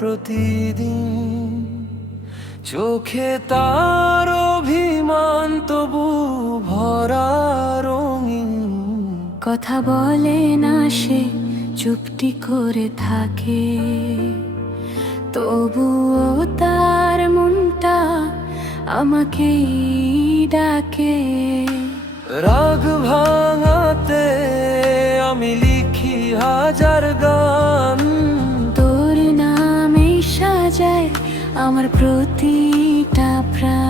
প্রতিদিন। চোখে তার অভিমান তবু ভরা রঙিন। কথা বলে না সে, চুপটি করে থাকে, তবুও তার মনটা আমাকেই ডাকে। রাগ ভাঙাতে আমি লিখি হাজার গান, তোর নামেই সাজায় আমার প্রতিটা প্রাণ।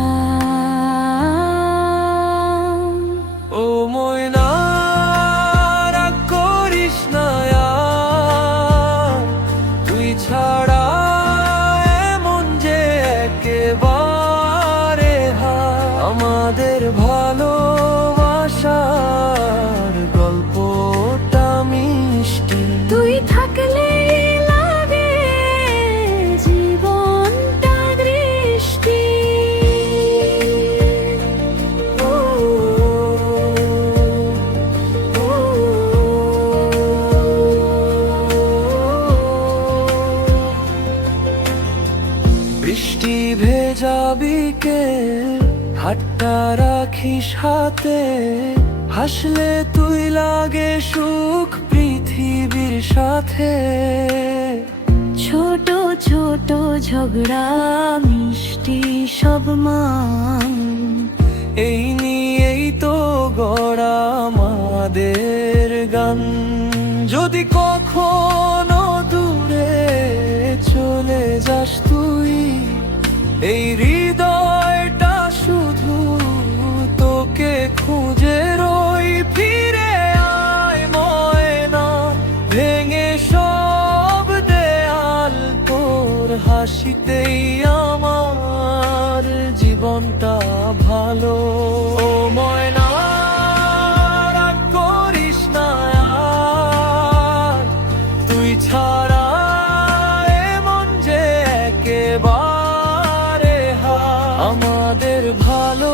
ও ময়না রাগ করিস না আর, তুই ছাড়া এমন যে একেবারে হার। আমাদের ভালোবাসার গল্পটা মিষ্টি, তুই থাকলে লাগে জীবনটা দৃষ্টি। ও, ও, বৃষ্টি ভেজা বিকেল, হাতটা রাখিস হাতে, হাসলে তুই লাগে সুখ পৃথিবীর সাথে। ছোট ছোট ঝগড়া মিষ্টি সব মান, এই নিয়েই তো গড়া আমাদের গান। যদি কখনো দূরে চলে যাস তুই, এই হৃদয়টা শুধু তোকে খুঁজে রই। ফিরে আয় ময়না, ভেঙে সব দেয়াল, তোর হাসিতেই আমার জীবনটা ভালো। ও ময়না রাগ করিস না আর, তুই ছাড়া এমন যে একেবারে হার। আমাদের ভালো